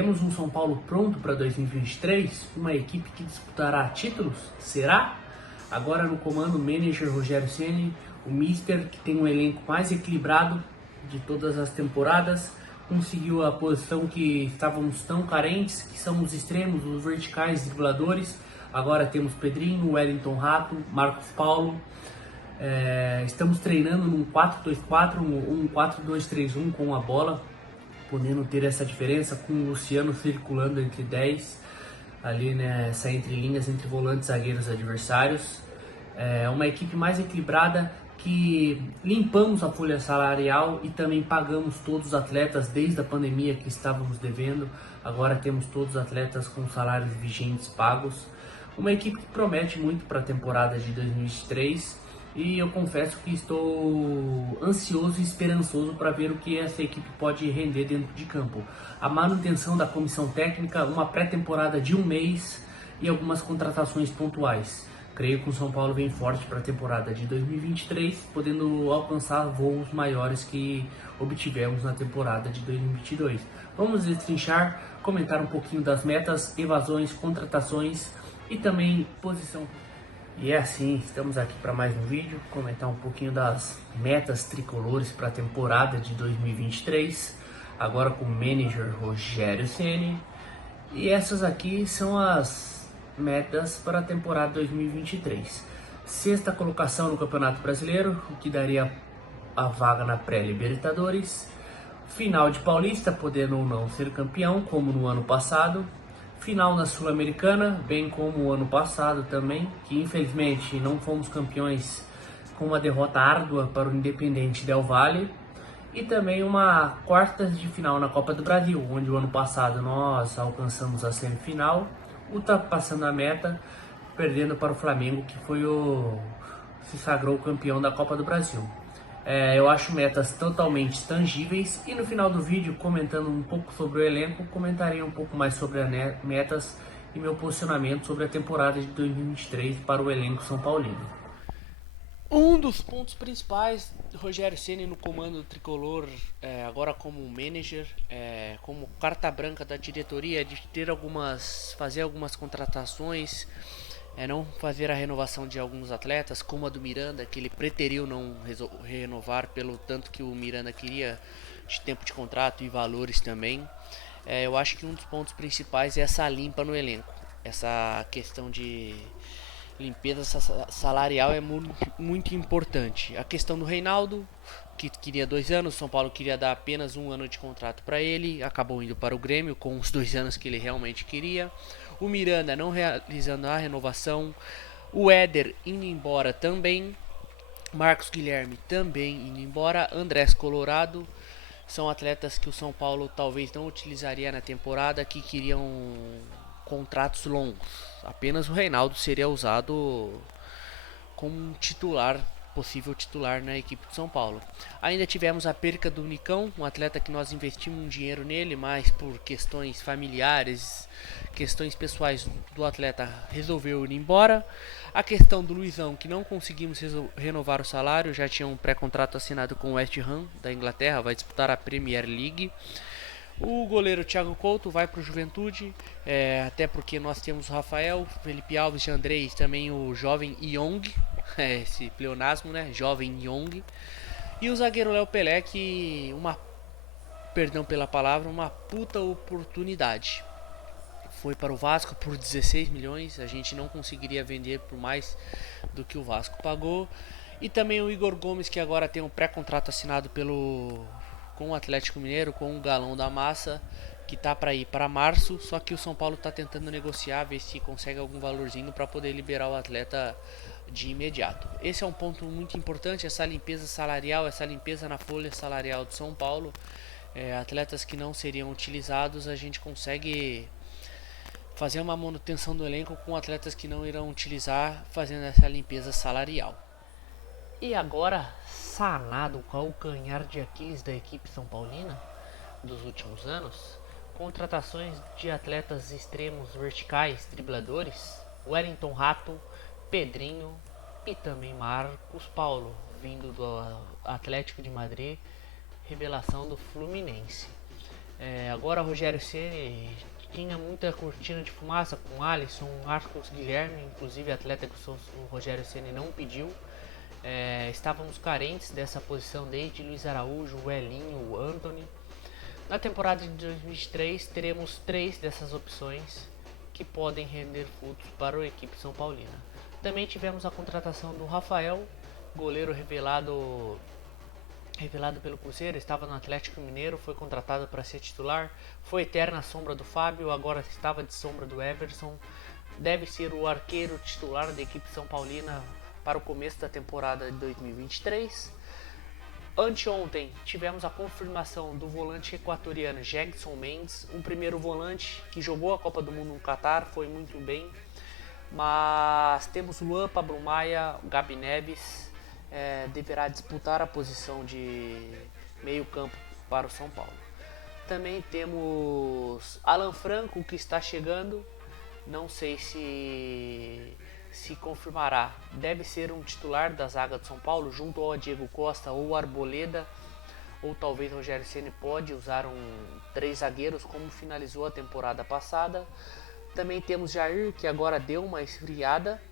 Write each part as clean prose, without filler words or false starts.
Temos um São Paulo pronto para 2023, uma equipe que disputará títulos? Será? Agora no comando o manager Rogério Ceni, o Mister, que tem um elenco mais equilibrado de todas as temporadas, conseguiu a posição que estávamos tão carentes, que são os extremos, os verticais dribladores. Agora temos Pedrinho, Wellington Rato, Marcos Paulo. Estamos treinando num 4-2-4, um 4-2-3-1 com a bola, podendo ter essa diferença com o Luciano circulando entre 10, ali nessa entre linhas, entre volantes e zagueiros adversários. Uma equipe mais equilibrada, que limpamos a folha salarial e também pagamos todos os atletas desde a pandemia que estávamos devendo. Agora temos todos os atletas com salários vigentes pagos. Uma equipe que promete muito para a temporada de 2023. E eu confesso que estou ansioso e esperançoso para ver o que essa equipe pode render dentro de campo. A manutenção da comissão técnica, uma pré-temporada de um mês e algumas contratações pontuais. Creio que o São Paulo vem forte para a temporada de 2023, podendo alcançar voos maiores que obtivemos na temporada de 2022. Vamos destrinchar, comentar um pouquinho das metas, evasões, contratações e também posição. E é assim, estamos aqui para mais um vídeo, comentar um pouquinho das metas tricolores para a temporada de 2023, agora com o manager Rogério Ceni. E essas aqui são as metas para a temporada 2023. Sexta colocação no Campeonato Brasileiro, o que daria a vaga na pré-Libertadores. Final de Paulista, podendo ou não ser campeão, como no ano passado. Final na Sul-Americana, bem como o ano passado também, que infelizmente não fomos campeões, com uma derrota árdua para o Independente Del Valle. E também uma quartas de final na Copa do Brasil, onde o ano passado nós alcançamos a semifinal, ultrapassando a meta, perdendo para o Flamengo, que se sagrou campeão da Copa do Brasil. Eu acho metas totalmente tangíveis, e no final do vídeo, comentando um pouco sobre o elenco, comentarei um pouco mais sobre as metas e meu posicionamento sobre a temporada de 2023 para o elenco São Paulino. Um dos pontos principais do Rogério Ceni no comando tricolor, agora como manager, como carta branca da diretoria, é de fazer algumas contratações, não fazer a renovação de alguns atletas, como a do Miranda, que ele preteriu não renovar pelo tanto que o Miranda queria de tempo de contrato e valores também. Eu acho que um dos pontos principais é essa limpa no elenco, essa questão de limpeza salarial é muito importante. A questão do Reinaldo, que queria 2 anos, São Paulo queria dar apenas 1 ano de contrato para ele, acabou indo para o Grêmio com os 2 anos que ele realmente queria. O Miranda não realizando a renovação, o Éder indo embora também, Marcos Guilherme também indo embora, Andrés Colorado. São atletas que o São Paulo talvez não utilizaria na temporada, que queriam contratos longos. Apenas o Reinaldo seria usado como possível titular na equipe de São Paulo. Ainda tivemos a perca do Nicão, um atleta que nós investimos um dinheiro nele, mas por questões familiares, questões pessoais do atleta, resolveu ir embora. A questão do Luizão, que não conseguimos renovar o salário, já tinha um pré-contrato assinado com o West Ham da Inglaterra, vai disputar a Premier League. O goleiro Thiago Couto vai para o Juventude, até porque nós temos o Rafael, Felipe Alves, Jandrei e também o jovem Young, esse pleonasmo, né? Jovem Young. E o zagueiro Léo Pelé, que perdão pela palavra, uma puta oportunidade. Foi para o Vasco por 16 milhões, a gente não conseguiria vender por mais do que o Vasco pagou. E também o Igor Gomes, que agora tem um pré-contrato assinado com o Atlético Mineiro, com o Galão da Massa, que tá para ir para março, só que o São Paulo tá tentando negociar, ver se consegue algum valorzinho para poder liberar o atleta de imediato. Esse é um ponto muito importante, essa limpeza salarial, essa limpeza na folha salarial do São Paulo. Atletas que não seriam utilizados, a gente consegue fazer uma manutenção do elenco com atletas que não irão utilizar, fazendo essa limpeza salarial. E agora, sanado o calcanhar de Aquiles da equipe São Paulina dos últimos anos, contratações de atletas extremos verticais, dribladores, Wellington Rato, Pedrinho e também Marcos Paulo, vindo do Atlético de Madrid, revelação do Fluminense. Agora Rogério Ceni tinha muita cortina de fumaça com Alisson, Marcos Guilherme, inclusive atleta que o Rogério Ceni não pediu. Estávamos carentes dessa posição desde Luiz Araújo, o Elinho, o Antony. Na temporada de 2023 teremos 3 dessas opções que podem render frutos para a equipe São Paulina. Também tivemos a contratação do Rafael, goleiro revelado pelo Cruzeiro, estava no Atlético Mineiro, foi contratado para ser titular, foi eterna sombra do Fábio, agora estava de sombra do Everson, deve ser o arqueiro titular da equipe São Paulina para o começo da temporada de 2023. Anteontem tivemos a confirmação do volante equatoriano Jackson Mendes, um primeiro volante que jogou a Copa do Mundo no Catar, foi muito bem, mas temos Luan, Pablo Maia, Gabi Neves, deverá disputar a posição de meio campo para o São Paulo. Também temos Alan Franco, que está chegando, não sei se confirmará, deve ser um titular da zaga do São Paulo, junto ao Diego Costa ou Arboleda, ou talvez Rogério Ceni pode usar 3 zagueiros como finalizou a temporada passada. Também temos Jair, que agora deu uma esfriada.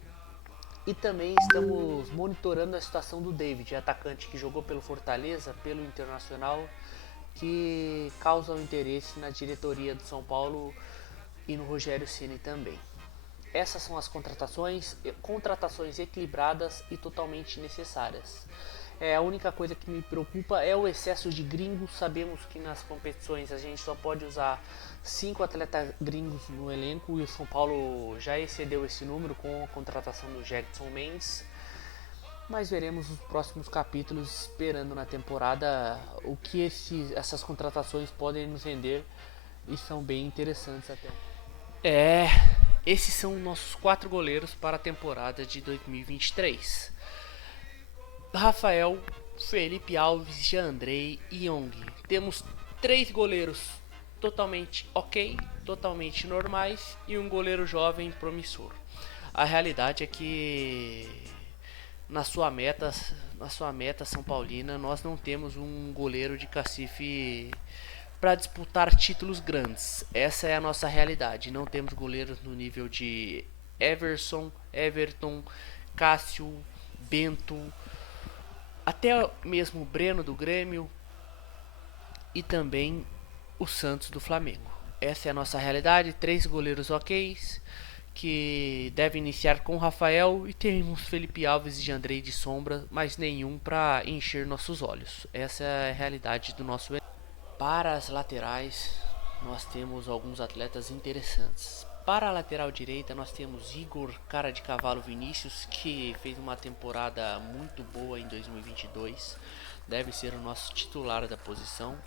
E também estamos monitorando a situação do David, atacante que jogou pelo Fortaleza, pelo Internacional, que causa um interesse na diretoria do São Paulo e no Rogério Ceni também. Essas são as contratações equilibradas e totalmente necessárias. A única coisa que me preocupa é o excesso de gringos. Sabemos que nas competições a gente só pode usar 5 atletas gringos no elenco e o São Paulo já excedeu esse número com a contratação do Jackson Mendes. Mas veremos os próximos capítulos, esperando na temporada o que essas contratações podem nos render, e são bem interessantes até. Esses são nossos 4 goleiros para a temporada de 2023. Rafael, Felipe Alves, Jeandrei e Young. Temos 3 goleiros totalmente ok, totalmente normais e um goleiro jovem promissor. A realidade é que na sua meta São Paulina, nós não temos um goleiro de cacife para disputar títulos grandes. Essa é a nossa realidade. Não temos goleiros no nível de Everton, Cássio, Bento, até mesmo o Breno do Grêmio e também o Santos do Flamengo. Essa é a nossa realidade. 3 goleiros ok, que devem iniciar com o Rafael, e temos Felipe Alves e Jeandrei de sombra, mas nenhum para encher nossos olhos. Essa é a realidade do nosso elenco. Para as laterais, nós temos alguns atletas interessantes. Para a lateral direita, nós temos Igor Cara de Cavalo Vinícius, que fez uma temporada muito boa em 2022. Deve ser o nosso titular da posição.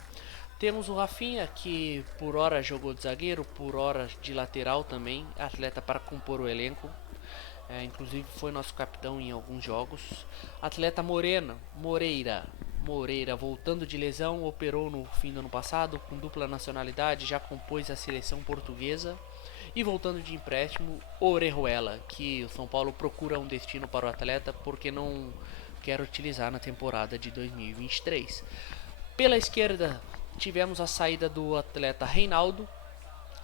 Temos o Rafinha, que por hora jogou de zagueiro, por hora de lateral também, atleta para compor o elenco. Inclusive foi nosso capitão em alguns jogos. Atleta Moreira, voltando de lesão, operou no fim do ano passado, com dupla nacionalidade, já compôs a seleção portuguesa. E voltando de empréstimo, Orejuela, que o São Paulo procura um destino para o atleta porque não quer utilizar na temporada de 2023. Pela esquerda, tivemos a saída do atleta Reinaldo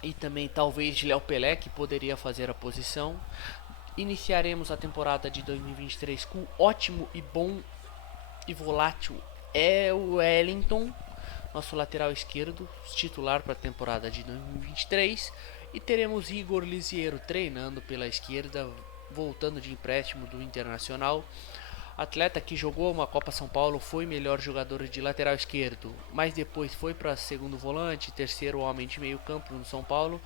e também talvez de Léo Pelé, que poderia fazer a posição. Iniciaremos a temporada de 2023 com ótimo e bom e volátil o Wellington, nosso lateral esquerdo, titular para a temporada de 2023. E teremos Igor Lisiero treinando pela esquerda, voltando de empréstimo do Internacional. Atleta que jogou uma Copa São Paulo, foi melhor jogador de lateral esquerdo, mas depois foi para segundo volante, terceiro homem de meio campo no São Paulo.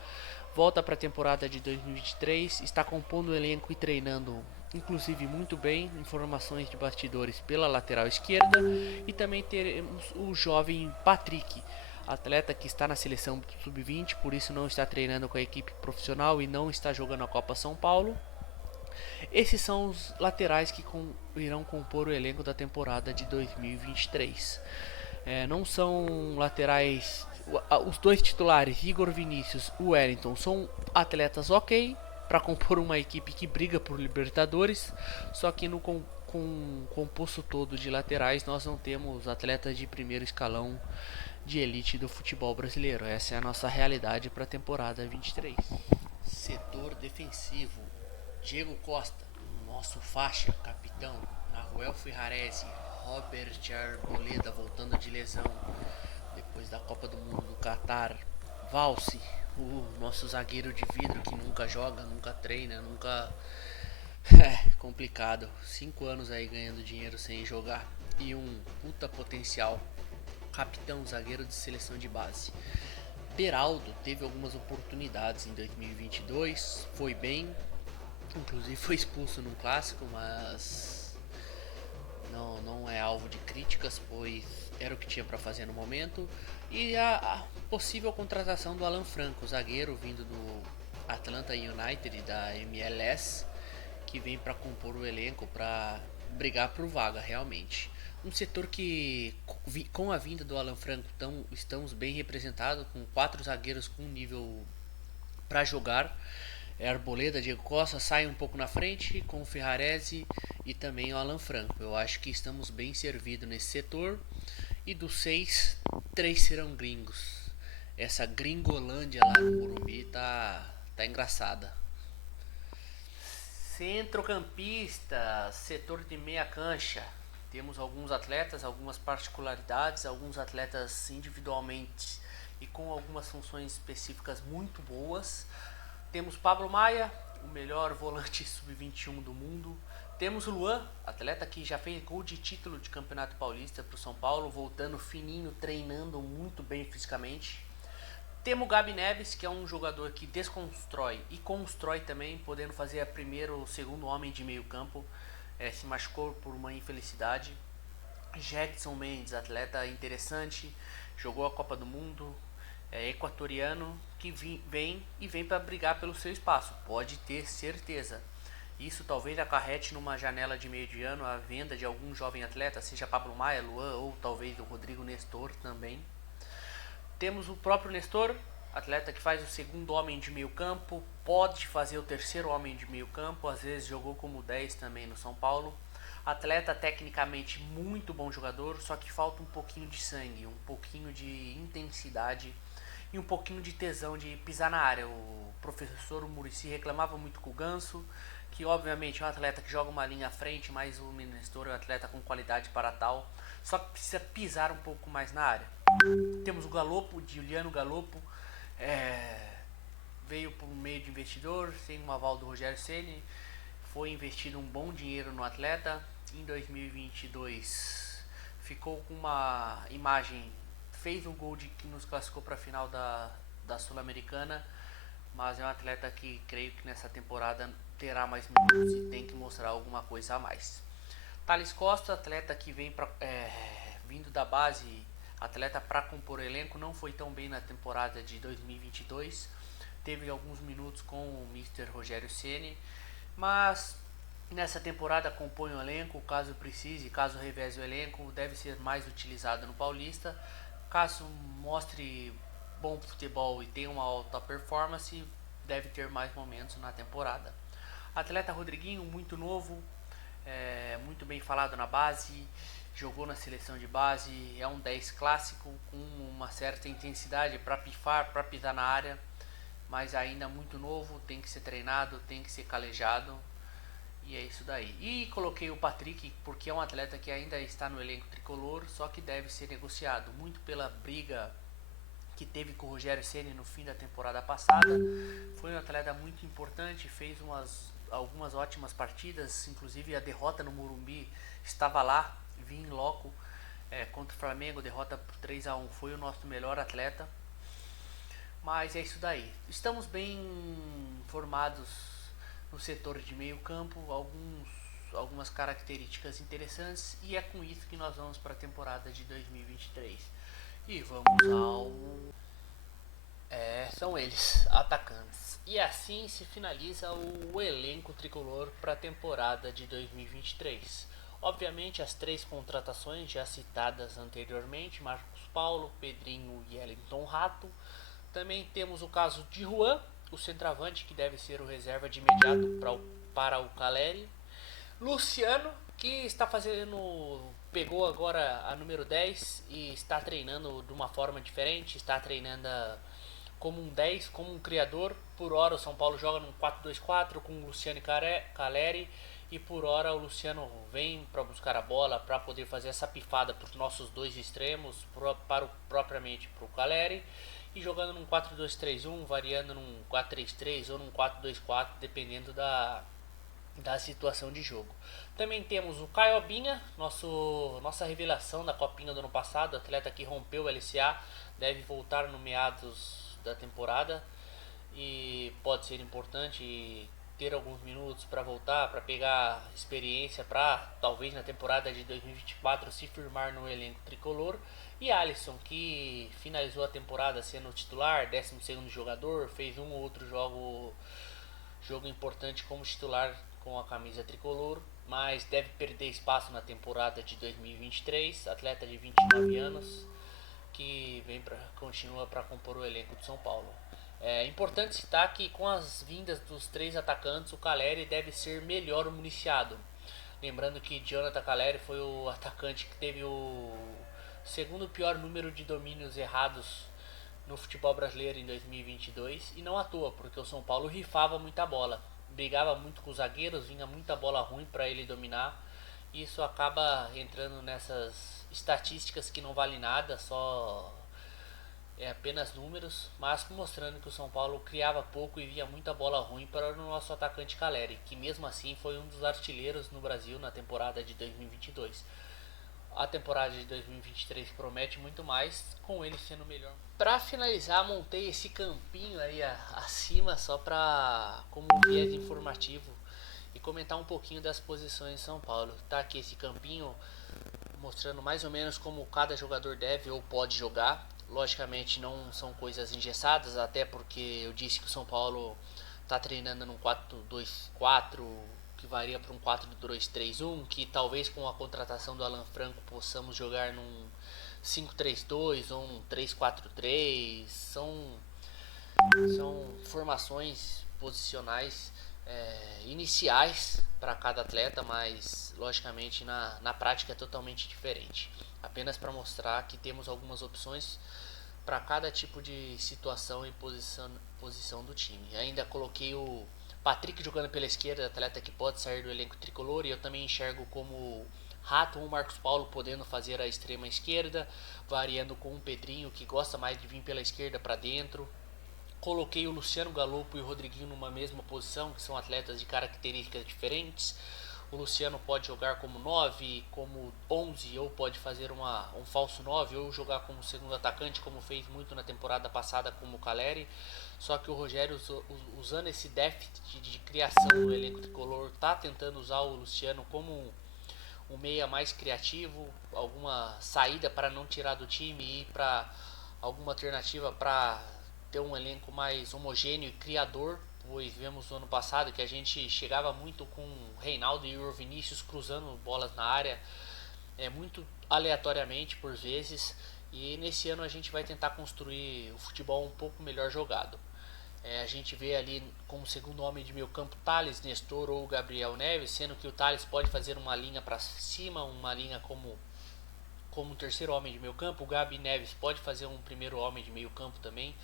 Volta para a temporada de 2023, está compondo o elenco e treinando, inclusive muito bem, informações de bastidores pela lateral esquerda. E também teremos o jovem Patrick, atleta que está na seleção sub-20, por isso não está treinando com a equipe profissional e não está jogando a Copa São Paulo. Esses são os laterais que irão compor o elenco da temporada de 2023. Não são laterais. Os 2 titulares, Igor Vinícius e Wellington, são atletas ok para compor uma equipe que briga por Libertadores. Só que no composto todo de laterais nós não temos atletas de primeiro escalão de elite do futebol brasileiro. Essa é a nossa realidade para a temporada 23. Setor defensivo: Diego Costa, nosso faixa, capitão. Nahuel Ferrarese, Robert Arboleda voltando de lesão depois da Copa do Mundo do Catar. Valse, o nosso zagueiro de vidro que nunca joga, nunca treina, nunca... É complicado. 5 anos aí ganhando dinheiro sem jogar. E um puta potencial. Capitão, zagueiro de seleção de base. Beraldo teve algumas oportunidades em 2022, foi bem, inclusive foi expulso num clássico, mas não é alvo de críticas, pois era o que tinha para fazer no momento. E a possível contratação do Alan Franco, zagueiro vindo do Atlanta United da MLS, que vem para compor o elenco, para brigar por vaga realmente. Um setor que, com a vinda do Alan Franco, estamos bem representados, com 4 zagueiros com nível para jogar. Arboleda, Diego Costa sai um pouco na frente, com o Ferrarese e também o Alan Franco. Eu acho que estamos bem servidos nesse setor. E dos 6, 3 serão gringos. Essa gringolândia lá no Morumbi tá engraçada. Centrocampista, setor de meia cancha. Temos alguns atletas, algumas particularidades, alguns atletas individualmente e com algumas funções específicas muito boas. Temos Pablo Maia, o melhor volante sub-21 do mundo. Temos o Luan, atleta que já fez gol de título de Campeonato Paulista para o São Paulo, voltando fininho, treinando muito bem fisicamente. Temos o Gabi Neves, que é um jogador que desconstrói e constrói também, podendo fazer a primeiro ou segundo homem de meio campo. Se machucou por uma infelicidade. Jetson Mendes, atleta interessante, jogou a Copa do Mundo, equatoriano, que vem para brigar pelo seu espaço, pode ter certeza. Isso talvez acarrete numa janela de meio de ano a venda de algum jovem atleta, seja Pablo Maia, Luan ou talvez o Rodrigo Nestor também. Temos o próprio Nestor, atleta que faz o segundo homem de meio campo, pode fazer o terceiro homem de meio campo, às vezes jogou como 10 também no São Paulo. Atleta tecnicamente muito bom jogador, só que falta um pouquinho de sangue, um pouquinho de intensidade e um pouquinho de tesão de pisar na área. O professor Muricy reclamava muito com o Ganso, que obviamente é um atleta que joga uma linha à frente, mas o Nestor é um atleta com qualidade para tal, só que precisa pisar um pouco mais na área. Temos o Galopo, Juliano Galopo, veio por meio de investidor, sem um aval do Rogério Ceni, foi investido um bom dinheiro no atleta. Em 2022 ficou com uma imagem, fez um gol que nos classificou para a final da Sul-Americana, mas é um atleta que creio que nessa temporada terá mais minutos e tem que mostrar alguma coisa a mais. Thales Costa, atleta que vem vindo da base, atleta para compor o elenco, não foi tão bem na temporada de 2022, teve alguns minutos com o Mr. Rogério Ceni, mas nessa temporada compõe o elenco, caso precise, caso reveze o elenco, deve ser mais utilizado no Paulista. Caso mostre bom futebol e tenha uma alta performance, deve ter mais momentos na temporada. Atleta Rodriguinho, muito novo, muito bem falado na base, jogou na seleção de base, é um 10 clássico com uma certa intensidade para pifar, para pisar na área, mas ainda muito novo, tem que ser treinado, tem que ser calejado, e é isso daí. E coloquei o Patrick porque é um atleta que ainda está no elenco tricolor, só que deve ser negociado, muito pela briga que teve com o Rogério Ceni no fim da temporada passada. Foi um atleta muito importante, fez algumas ótimas partidas, inclusive a derrota no Morumbi, estava lá, vim em loco, contra o Flamengo, derrota por 3-1, foi o nosso melhor atleta. Mas é isso daí. Estamos bem formados no setor de meio campo, algumas características interessantes, e é com isso que nós vamos para a temporada de 2023. E vamos são eles, atacantes. E assim se finaliza o elenco tricolor para a temporada de 2023. Obviamente as 3 contratações já citadas anteriormente, Marcos Paulo, Pedrinho e Wellington Rato. Também temos o caso de Juan, o centroavante que deve ser o reserva de imediato para o Caleri. Luciano, que está fazendo pegou agora a número 10 e está treinando de uma forma diferente, está treinando como um 10, como um criador. Por hora o São Paulo joga num 4-2-4 com o Luciano Caleri, e por hora o Luciano vem para buscar a bola para poder fazer essa pifada para os nossos dois extremos, propriamente para o Caleri, e jogando num 4-2-3-1, variando num 4-3-3 ou num 4-2-4, dependendo da situação de jogo. Também temos o Caiobinha, nossa revelação da Copinha do ano passado, atleta que rompeu o LCA, deve voltar no meados da temporada e pode ser importante ter alguns minutos para voltar, para pegar experiência, para talvez na temporada de 2024 se firmar no elenco tricolor. E Alisson, que finalizou a temporada sendo titular, 12º jogador, fez um ou outro jogo importante como titular com a camisa tricolor, mas deve perder espaço na temporada de 2023. Atleta de 29 anos que continua para compor o elenco de São Paulo. É importante citar que com as vindas dos três atacantes, o Caleri deve ser melhor municiado. Lembrando que Jonathan Caleri foi o atacante que teve o segundo pior número de domínios errados no futebol brasileiro em 2022, e não à toa, porque o São Paulo rifava muita bola, brigava muito com os zagueiros, vinha muita bola ruim para ele dominar, e isso acaba entrando nessas estatísticas que não valem nada, só é apenas números, mas mostrando que o São Paulo criava pouco e via muita bola ruim para o nosso atacante Caleri, que mesmo assim foi um dos artilheiros no Brasil na temporada de 2022. A temporada de 2023 promete muito mais, com ele sendo melhor. Para finalizar, montei esse campinho aí acima só para como viés informativo e comentar um pouquinho das posições de São Paulo. Tá aqui esse campinho mostrando mais ou menos como cada jogador deve ou pode jogar. Logicamente não são coisas engessadas, até porque eu disse que o São Paulo está treinando num 4-2-4, que varia para um 4-2-3-1, que talvez com a contratação do Alan Franco possamos jogar num 5-3-2 ou um 3-4-3. São formações posicionais iniciais para cada atleta, mas logicamente na prática é totalmente diferente. Apenas para mostrar que temos algumas opções para cada tipo de situação e posição do time. Ainda coloquei o Patrick jogando pela esquerda, atleta que pode sair do elenco tricolor, e eu também enxergo como Rato ou Marcos Paulo podendo fazer a extrema esquerda, variando com o Pedrinho, que gosta mais de vir pela esquerda para dentro. Coloquei o Luciano Galopo e o Rodriguinho numa mesma posição, que são atletas de características diferentes. O Luciano pode jogar como 9, como 11, ou pode fazer um falso 9, ou jogar como segundo atacante, como fez muito na temporada passada como o Caleri. Só que o Rogério, usando esse déficit de criação no elenco tricolor, está tentando usar o Luciano como um meia mais criativo, alguma saída para não tirar do time e ir para alguma alternativa para ter um elenco mais homogêneo e criador, pois vemos no ano passado que a gente chegava muito com Reinaldo e o Vinícius cruzando bolas na área, muito aleatoriamente por vezes, e nesse ano a gente vai tentar construir o futebol um pouco melhor jogado. A gente vê ali como segundo homem de meio campo Thales, Nestor ou Gabriel Neves, sendo que o Thales pode fazer uma linha para cima, uma linha como terceiro homem de meio campo. O Gabi Neves pode fazer um primeiro homem de meio campo também.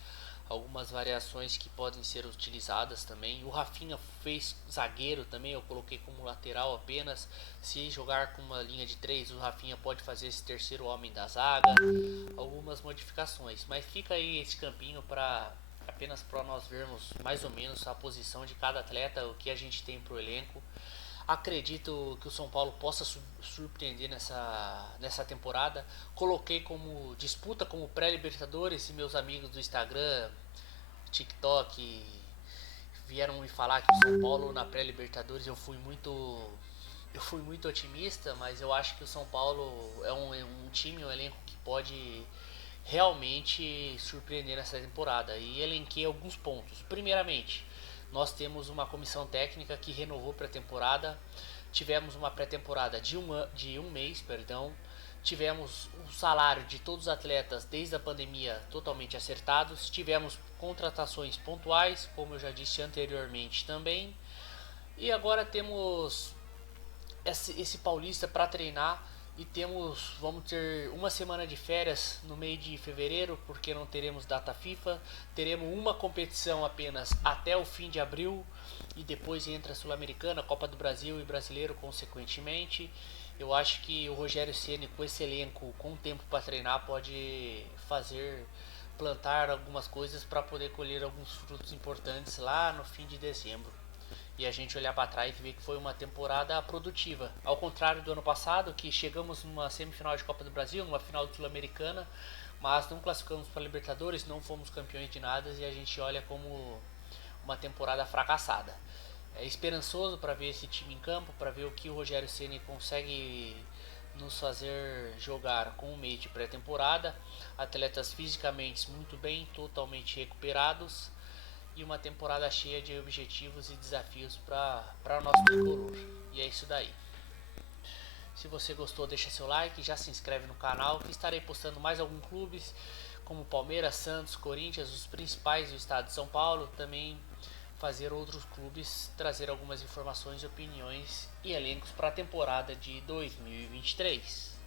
Algumas variações que podem ser utilizadas também. O Rafinha fez zagueiro também, eu coloquei como lateral apenas. Se jogar com uma linha de 3, o Rafinha pode fazer esse terceiro homem da zaga. Algumas modificações, mas fica aí esse campinho apenas para nós vermos mais ou menos a posição de cada atleta, o que a gente tem para o elenco. Acredito que o São Paulo possa surpreender nessa temporada. Coloquei como disputa como pré-Libertadores, e meus amigos do Instagram, TikTok vieram me falar que o São Paulo na pré-Libertadores eu fui muito otimista, mas eu acho que o São Paulo é um time, um elenco que pode realmente surpreender nessa temporada, e elenquei alguns pontos. Primeiramente, nós temos uma comissão técnica que renovou pré-temporada. Tivemos uma pré-temporada de um mês, tivemos o salário de todos os atletas desde a pandemia totalmente acertados, tivemos contratações pontuais, como eu já disse anteriormente também, e agora temos esse paulista para treinar E vamos ter uma semana de férias no meio de fevereiro, porque não teremos data FIFA. Teremos uma competição apenas até o fim de abril e depois entra a Sul-Americana, Copa do Brasil e Brasileiro consequentemente. Eu acho que o Rogério Ceni, com esse elenco, com tempo para treinar, pode plantar algumas coisas para poder colher alguns frutos importantes lá no fim de dezembro e a gente olhar para trás e ver que foi uma temporada produtiva. Ao contrário do ano passado, que chegamos numa semifinal de Copa do Brasil, numa final de Sul-Americana, mas não classificamos para Libertadores, não fomos campeões de nada e a gente olha como uma temporada fracassada. É esperançoso para ver esse time em campo, para ver o que o Rogério Ceni consegue nos fazer jogar com um mês de pré-temporada, atletas fisicamente muito bem, totalmente recuperados e uma temporada cheia de objetivos e desafios para nosso tricolor. E é isso daí. Se você gostou, deixa seu like, já se inscreve no canal, que estarei postando mais alguns clubes como Palmeiras, Santos, Corinthians, os principais do estado de São Paulo, também fazer outros clubes, trazer algumas informações, opiniões e elencos para a temporada de 2023.